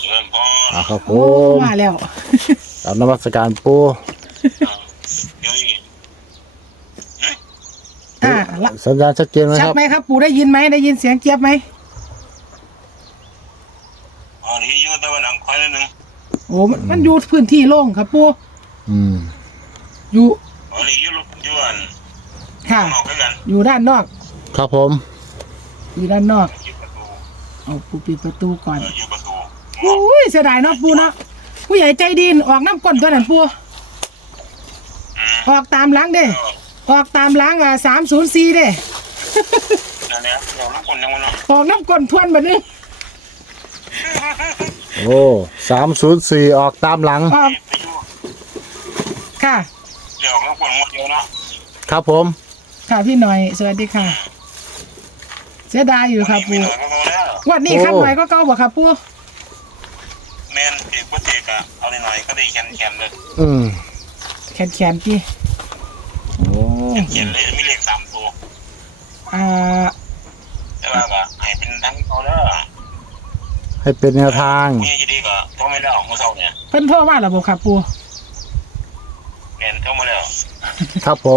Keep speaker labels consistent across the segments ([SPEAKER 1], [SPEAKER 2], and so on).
[SPEAKER 1] เริ่มพ่อ
[SPEAKER 2] ครับผ
[SPEAKER 3] โอ้
[SPEAKER 2] ม
[SPEAKER 3] มาแล้ว
[SPEAKER 2] ตามนมัสการปู
[SPEAKER 1] เดี๋ยวอีก
[SPEAKER 3] ละ
[SPEAKER 2] สัญญาณชัดเจนไหม
[SPEAKER 3] ชั
[SPEAKER 2] ค
[SPEAKER 3] ด
[SPEAKER 2] รับ
[SPEAKER 3] ไหมครับปู่ได้ยินไหมได้ยินเสียงเจี๊ยบไหม
[SPEAKER 1] นี่อยู่ตะวันหลังคอยนิดนึง
[SPEAKER 3] โอ้มันอยู่พื้นที่โล่งครับปู่
[SPEAKER 2] อืม
[SPEAKER 3] อยู่
[SPEAKER 1] นี่อยู่อยู่อัน
[SPEAKER 3] ค่ะ
[SPEAKER 1] นอกกัน
[SPEAKER 3] อยู่ด้านนอก
[SPEAKER 2] ครับผม
[SPEAKER 3] อยู่ด้านนอก
[SPEAKER 1] อยู่ประตู
[SPEAKER 3] เอาปู่ปิดประตูก่อน
[SPEAKER 1] อยู่ประตู
[SPEAKER 3] อุ้ยเสียดายเนาะปู่เนาะผู้ใหญ่ใจดีออกน้ำก้นตัวนั้นปู่ออกตามหล้างเด้ออกตามหล้าง304เด้
[SPEAKER 1] นั่นแหละเราลูกคนยังวันนั้น
[SPEAKER 3] ออกน้ำก้นทวนแบบนึง
[SPEAKER 2] โอ้304ออกตามหลัง
[SPEAKER 3] ออก
[SPEAKER 1] ไปอยู่
[SPEAKER 3] ค่ะ
[SPEAKER 1] เดี๋ยวลูกคนหมดเดียวเนาะ
[SPEAKER 2] ครับผม
[SPEAKER 3] ค่ะพี่หน่อยสวัสดีค่ะ เสียดายอยู่ครับ
[SPEAKER 1] มี
[SPEAKER 3] ปู่
[SPEAKER 1] หน่อยก็พอแล้ว
[SPEAKER 3] วันนี้ครับหน่อยก็เก่าบ่ครับปู่
[SPEAKER 1] แมนเด็กว่าเด็กอะเอาหน่อยก็ได้แขนเลย
[SPEAKER 2] อืม
[SPEAKER 3] แขนพี่โอ้
[SPEAKER 1] เขียนเลยมีเลข3ตัว
[SPEAKER 3] อ่า
[SPEAKER 1] แต่ว่าก็ให้เป็นทั้งเขาแล้ว
[SPEAKER 2] ให้เป็นแนวทาง
[SPEAKER 1] นี่จะดีก็โทรไม่ได้ออกเมื่อเช้าเนี่ย
[SPEAKER 3] เพิ่นโทรมาแล้วบ่ครับปู่
[SPEAKER 1] แมนโทรมาแล้ว
[SPEAKER 2] ครับผม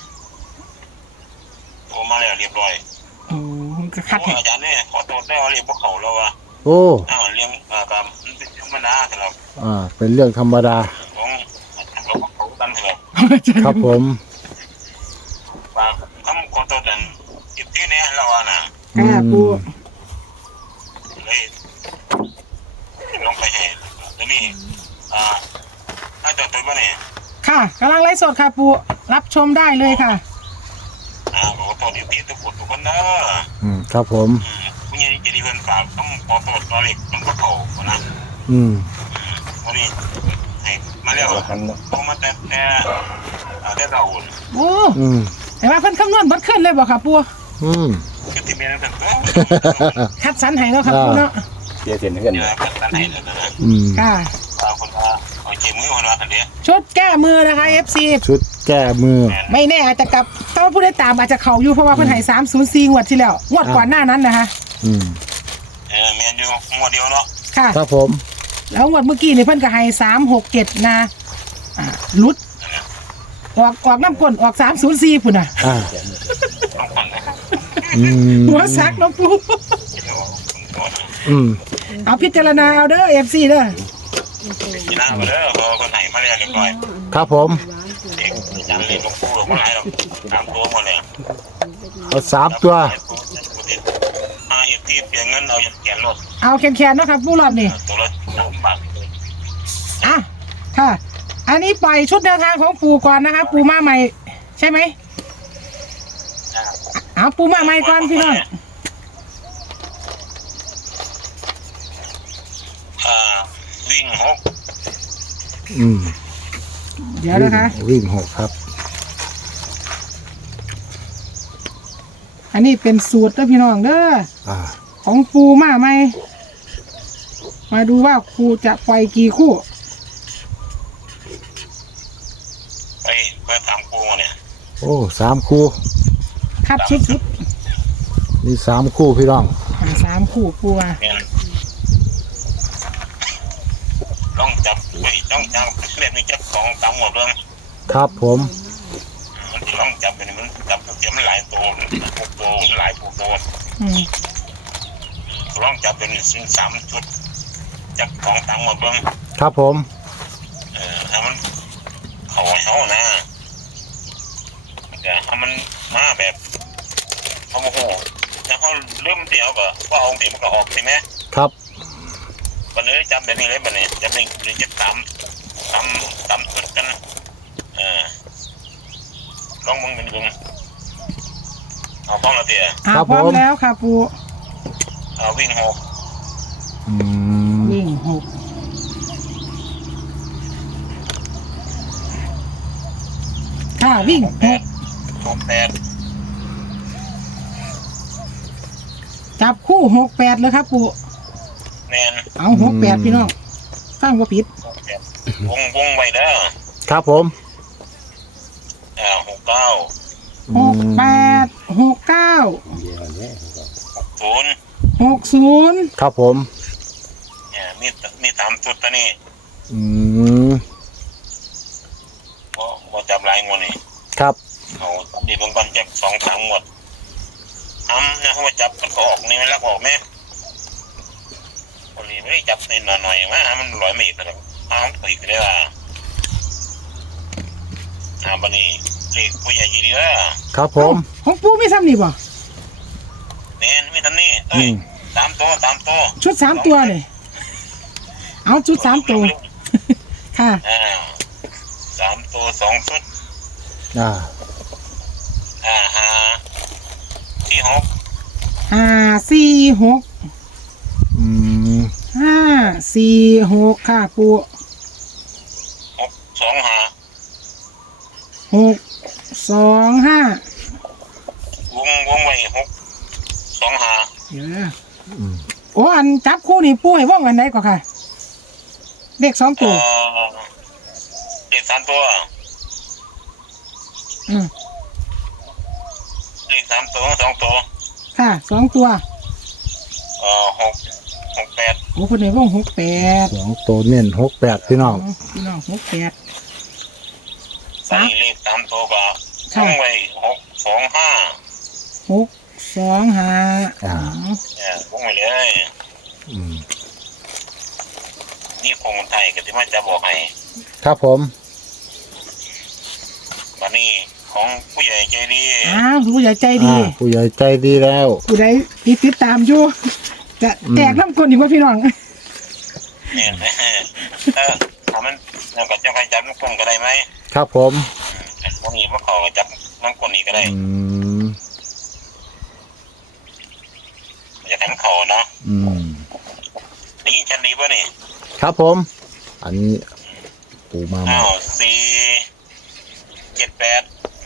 [SPEAKER 1] โทรมาแล้วเรียบร้อย
[SPEAKER 3] โอ้มันก็คัดให้
[SPEAKER 1] อาจารย์เนี่ยขอโทษได้ว่าเรียกพวกเขาแล้วว่า
[SPEAKER 2] โอ้
[SPEAKER 1] เลี้ยงกับมันเป็นธรรมดาสำหรับ
[SPEAKER 2] เป็นเรื่องธรรมดา
[SPEAKER 1] ของเราเขาตั้งเถอะ
[SPEAKER 2] ครับผม
[SPEAKER 1] ว่าคำขอโทษนั้นอีกที่นี้เราว่าน่ะ
[SPEAKER 3] ค่ะปู่
[SPEAKER 1] เลยลงไปให้แล้วนี่ถ้าจดตัวมาเนี่ย
[SPEAKER 3] ค่ะกำลังไลฟ์สดค่ะปู่รับชมได้เลยค่ะ
[SPEAKER 1] ขอโทษอีกที่ทุกคนทุกคนเด้อ
[SPEAKER 2] ครับผม
[SPEAKER 1] ผู้ใหญ่จะดีเพิ่นฝากต้องขอโทษตอนเล็กมันก็เขาคนนะ
[SPEAKER 2] อืม
[SPEAKER 1] วันนี้ให้มาแล้วเขามาแต่เรา
[SPEAKER 3] โอ้
[SPEAKER 2] อืม
[SPEAKER 3] แต่ว่าเพิ่นคำนวณบัดขึ้นเลยบ่ค่ะปู่
[SPEAKER 2] อืม
[SPEAKER 1] คือที่เมียนั่นเป็น
[SPEAKER 3] คัดสรรให้แล้วครับปู่เนาะ
[SPEAKER 4] เสียเสียนกัน
[SPEAKER 1] เดี๋ยวกันตั้งให้เลยนะ
[SPEAKER 2] อืม
[SPEAKER 3] ค่ะ
[SPEAKER 1] คนว่าเอาเจมือคนว่ากันเนี้ย
[SPEAKER 3] ชุดแก้มือนะคะ FC
[SPEAKER 2] ชุดแก้มือ
[SPEAKER 3] ไม่แน่อาจจะกลับถ้าว่าผู้ได้ตามอาจจะเข้าอยู่เพราะว่าเพิ่นให้304งวดที่แล้วงวดก่อนหน้านั้นนะคะ
[SPEAKER 2] อืม
[SPEAKER 1] เมียอยู่มัวเดียวเนาะ
[SPEAKER 3] ค่ะ
[SPEAKER 2] ครับผม
[SPEAKER 3] แล้วงวดเมื่อกี้นี่เพิ่นก็ให้367นะลุดออกน้ำก้นออก304พุ่นน่ะ
[SPEAKER 1] ต้องฝันนะครับ
[SPEAKER 2] อืม
[SPEAKER 3] หัวซักเนาะปู่
[SPEAKER 2] อืม
[SPEAKER 3] เอาพิจารณาเอาเด้อ FC เด้อ
[SPEAKER 1] จีน่ามาเด้อพอคนไหนมาเรียนเรียบร้อย
[SPEAKER 2] ครับผม
[SPEAKER 1] เด็กจำเรียนลงคู่หรือว่าไรหรอกตามตัวหมดเลย
[SPEAKER 2] เอา3ตัว
[SPEAKER 1] อีกที่เปลี่ยนเงินเอาอย่างแกนรถ
[SPEAKER 3] เอาแคนๆเนาะครับปู่รอบนี้
[SPEAKER 1] ตัวละ3 บาท
[SPEAKER 3] อ่ะค่ะ อันนี้ปล่อยชุดแนวทางของปู่ก่อนนะคะปู่มาใหม่ใช่ไหมเอาปู่มาใหม่ก่อนพี่น้อง
[SPEAKER 1] วิ่ง6
[SPEAKER 2] อืม
[SPEAKER 3] เดี๋ยวนะคะ
[SPEAKER 2] วิ่ง6ครับ
[SPEAKER 3] อันนี้เป็นสูตรเด้อพี่น้องเด้อ
[SPEAKER 2] อ่า
[SPEAKER 3] ของปู่มาใหม่มาดูว่าครูจะปล่อยกี่คู่
[SPEAKER 1] ไปตามกูเนี่ย
[SPEAKER 2] โอ้3คู่
[SPEAKER 3] คัดชุด
[SPEAKER 2] มี3คู่พี่น้อง
[SPEAKER 3] 3คู่ปู่อ่ะ
[SPEAKER 1] เนี่ยต้องจับไปต้องจับเล่นนี่จับของตามหมดเลย
[SPEAKER 2] ครับผม
[SPEAKER 1] มันจะต้องจับไปนี่มันจับเสียมันหลายตัวพวกตัวหลายพวกตัว
[SPEAKER 3] อืม
[SPEAKER 1] ลองจับเป็น3 ชุดจับของตามหมดเลย
[SPEAKER 2] ครับผม
[SPEAKER 1] ถ้ามันเขานะแต่ถ้ามันมาแบบเขาโมโหแล้วเขาเริ่มเดียวก็ว่าองค์เดียวมันก็ออกใช่ไหม
[SPEAKER 2] ครับ
[SPEAKER 1] วันนี้จำแบบนี้เลยบันนี้จำเป็นหรือจะตามจุดกันลองมึงเป็นกลุ่มเอาป้องละเตีย
[SPEAKER 3] พร้อมแล้วค่ะปู่
[SPEAKER 1] เอาวิ่ง6
[SPEAKER 2] อืม
[SPEAKER 3] วิ่ง6ค่ะวิ่ง
[SPEAKER 1] 8
[SPEAKER 3] 6จับคู่68เลยครับปู่
[SPEAKER 1] แนน
[SPEAKER 3] เอา68พี่น้องฟังว่าผิด
[SPEAKER 1] วงไว้เด้อ
[SPEAKER 2] ครับผม
[SPEAKER 1] 69
[SPEAKER 3] 68 69
[SPEAKER 1] 0
[SPEAKER 3] 60
[SPEAKER 2] ครับผม
[SPEAKER 1] มีสุดตอนนี้
[SPEAKER 2] อืม
[SPEAKER 1] บ่จับหลายงวดนี่
[SPEAKER 2] ครับ
[SPEAKER 1] เอาตอนนี้เบิ่งก่อนจับ2-3งวดนะเขามาจับมันก็ออกนี่มันลักออกแม่คนนี้ไม่ได้จับนี่หน่อยๆมามันลอยไม่อีกแล้วอีกเลยว่าบัดนี้เลขผู้ใหญ่ดีแล้ว
[SPEAKER 2] ครับผม
[SPEAKER 3] ของปูมีซ้ำนี่บ่
[SPEAKER 1] แม่นมีทันนี่เอ้ย3 ตัว
[SPEAKER 3] ชุด3 ตัวนี่เอาชุด3 ตัวค่ะ
[SPEAKER 1] 3 ตัว2ชุด
[SPEAKER 2] อ่า
[SPEAKER 1] หาที่6
[SPEAKER 3] 5 4 6
[SPEAKER 2] อืม
[SPEAKER 3] 5 4 6ค่ะปู
[SPEAKER 1] 6 2 5
[SPEAKER 3] 6 2 5
[SPEAKER 1] วงไว้6 2 5
[SPEAKER 3] เดี๋ยวนะ
[SPEAKER 2] อืม
[SPEAKER 3] โอ้อันจับคู่นี่ปูให้ว่องอันไหนก่อนค่ะเลข2 ตัว
[SPEAKER 1] เลข3 ตัว เลข3 ตัว2 ตัว
[SPEAKER 3] ค่ะ2 ตัว
[SPEAKER 1] 6 8
[SPEAKER 3] โอ้คนไหนว่อง68
[SPEAKER 2] 2 ตัวเน้น68พี่น้อง
[SPEAKER 3] พี่น้อง68
[SPEAKER 1] ใส่เลข3 ตัวก็วงไว้6 2 5
[SPEAKER 3] 6 2 5
[SPEAKER 1] วงไว้เลย
[SPEAKER 2] อืม
[SPEAKER 1] นี่คงไทยก็ที่มาจะบอกให้
[SPEAKER 2] ครับผม
[SPEAKER 1] บัดนี้ของผู้ใหญ่ใจดี
[SPEAKER 3] ผู้ใหญ่ใจดี
[SPEAKER 2] ผู้ใหญ่ใจดีแล้ว
[SPEAKER 3] ผู้ใดที่ติดตามอยู่จะแตกน้ำก้นอีกว่าพี่น้อง
[SPEAKER 1] เนี่ยถ้ามันเราก็จะไปจับน้ำก้นก็ได้ไหม
[SPEAKER 2] ครับผม
[SPEAKER 1] วันนี้มาขอจับน้ำก้นอีกก็ได้
[SPEAKER 2] อืม
[SPEAKER 1] อยากให้มันเข่าเนาะ
[SPEAKER 2] อืม
[SPEAKER 1] ได้ยินชัดดีป่ะนี่
[SPEAKER 2] ครับผม อันนี้ปูมาใหม่
[SPEAKER 1] 4 7 8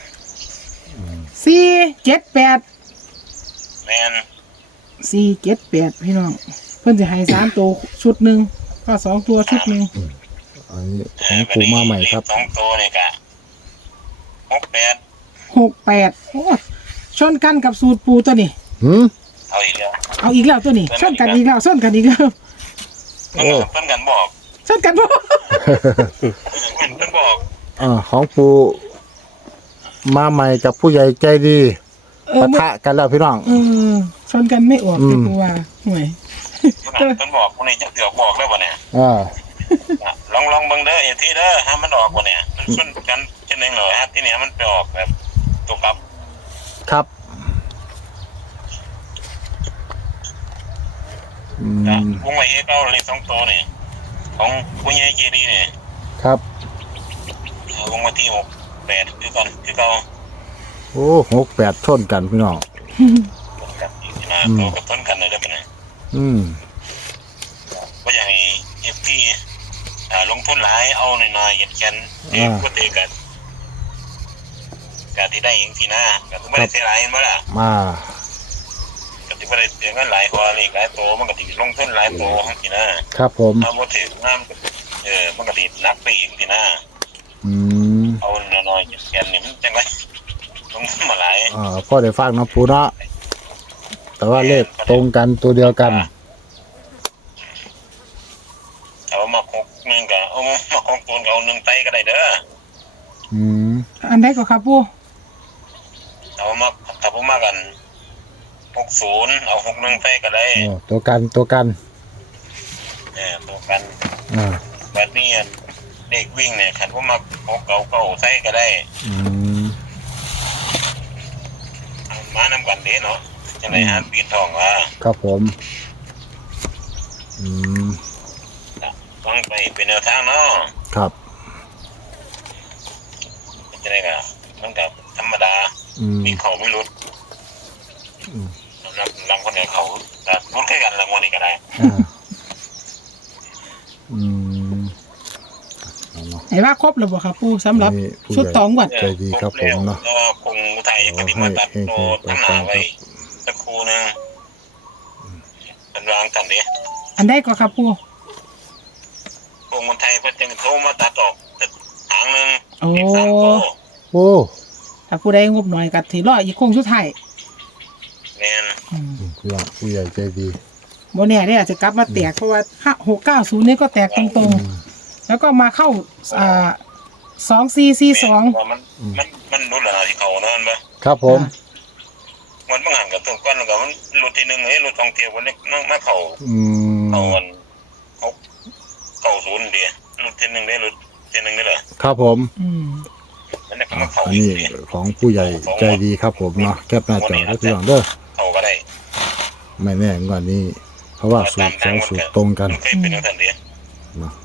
[SPEAKER 3] 4 7 8
[SPEAKER 1] แมน
[SPEAKER 3] 4 7 8พี่น้องเพิ่นจะให้3 ตัวชุดหนึ่งก็2 ตัวชุดหนึ่ง
[SPEAKER 2] อันนี้ของปูมาใหม่ครับ
[SPEAKER 1] 2 ตัวนี่กะ6 8
[SPEAKER 3] 6 8โอ้ชนกันกับสูตรปูตัวนี้
[SPEAKER 2] หืม
[SPEAKER 1] เอาอีกแล้ว
[SPEAKER 3] เอาอีกแล้วตัวนี้ชนกันอีกแล้วชนกันอีกแล้ว
[SPEAKER 1] เพิ่นกันบอก
[SPEAKER 3] ชนกันบ่
[SPEAKER 1] เพิ่นบอก
[SPEAKER 2] ของปูมาใหม่กับผู้ใหญ่ใจดีปะทะกันแล้วพี่น้อง
[SPEAKER 3] ชนกันไม่ออกเลยปูว่าห่วย
[SPEAKER 1] เพิ่นบอกคนนี้จะเกือบบอกแล้วบ่เนี่ย ลองเบิ่งเด้อที่เด้อห้ามมันออกบ่เนี่ยมันชนกันจังได๋เหรอฮะที่นี่มันไปออกแบบตกกับ
[SPEAKER 2] ครับ
[SPEAKER 1] วงไว้ให้เขาเลข2ตัวนี่ของผู้ใหญ่ใจดีนี่
[SPEAKER 2] ครับ
[SPEAKER 1] วงไว้ที่6 8คือกันคือเก่า
[SPEAKER 2] โอ้68ชนกันพี่น้อง
[SPEAKER 1] กับอีกนะตัวกับต้นกันเลยเด้อบ่เนี่ย บ่อยากให้ FP ลงทุนหลายเอาหน่อยๆเฮ็ดกันปกติกันก็ที่ได้เองสินะก็บ่ได้เสียหลายบ่ล่ะ ก็สิบ่ได้เสียเงินหลายกว่าเลขหลายโตมันก็สิลงทุนหลายโตจังซี่นะครับ
[SPEAKER 2] ผม
[SPEAKER 1] เอาบ่ถึงน้ำมันก็สิหนักไปอีกจังซี่นะ เอาน้อยๆแกนนี่มันจังได๋ลงทุนมาหลาย
[SPEAKER 2] พ่อได้ฟังนะปูเนาะแต่ว่าเลขตรงกันตัวเดียวกัน
[SPEAKER 1] เอามา6นึงก็เอามา6ตัวก็เอา1ไตก็ได้เด้อ
[SPEAKER 3] อันใดก็ครับปู
[SPEAKER 1] เอามาถ้าบ่มากัน60เอา61ไตก็ได้
[SPEAKER 2] ตัวกันตัวกัน
[SPEAKER 1] ตัวกัน แบบนี้เด็กวิ่งเนี่ยคันว่ามา6 9 9ใส่ก็ได้มานำกันเด้เนาะจังได๋หาปีนทองว่า
[SPEAKER 2] ครับผม
[SPEAKER 1] ฟังไปเป็นแนวทางเนาะ
[SPEAKER 2] ครับ
[SPEAKER 1] จังได๋ก็มันก็ธรรมดามีเขาไม่รุดนำคนเนี่ยเขาแต่รุดแค่กันละงวดนี่ก็ได้
[SPEAKER 3] ไหนว่าครบแล้วบ่ครับปูสำหรับชุด2วัด
[SPEAKER 2] ใจดีครับผมเนาะ
[SPEAKER 1] คงไทยก็สิมาตัดโตทั้งหน้าไว้สักครู่นึงเป็นวางกันเด้
[SPEAKER 3] อันใดก็ครับปู
[SPEAKER 1] พวกคนไทยเพิ่นจึงโทรมาตัดออกทางนึง
[SPEAKER 3] โอ้
[SPEAKER 1] อีก3ตัว
[SPEAKER 2] โอ้
[SPEAKER 3] ถ้าผู้ใดงบหน่อยก็สิรออีกโค้งสุดท้าย
[SPEAKER 1] แม่น
[SPEAKER 2] ผู้ใหญ่ใจดี
[SPEAKER 3] โมเนี่ยเนี่ยอาจจะกลับมาแตกเพราะว่า690นี่ก็แตกตรงๆแล้วก็มาเข้า2442
[SPEAKER 1] มันรุดแล้วนะที่เขาเนาะมันบ่
[SPEAKER 2] ครับผม
[SPEAKER 1] มันบางหันกับตัวก้อนแล้วก็มันรุดทีนึงเฮ้ยรุดท่องเที่ยววันนี้มาเข้า
[SPEAKER 2] อืม
[SPEAKER 1] เข้าวันเข้าศูนย์เดียวรุดทีนึงได้รุดทีนึงได้เหรอ
[SPEAKER 2] ครับผม
[SPEAKER 1] มันก็มาเข้า
[SPEAKER 2] อัน
[SPEAKER 1] อีก
[SPEAKER 2] นี้ของผู้ใหญ่ใจดีครับผมเนาะแคปหน้าจอได้พี่น้องเด้อ
[SPEAKER 1] เข้าก็ได้
[SPEAKER 2] ไม่แน่งวดนี้ เพราะว่าสูตรสองสูตรตรงกัน
[SPEAKER 1] เคยเป็นทันเดียว
[SPEAKER 2] เนาะ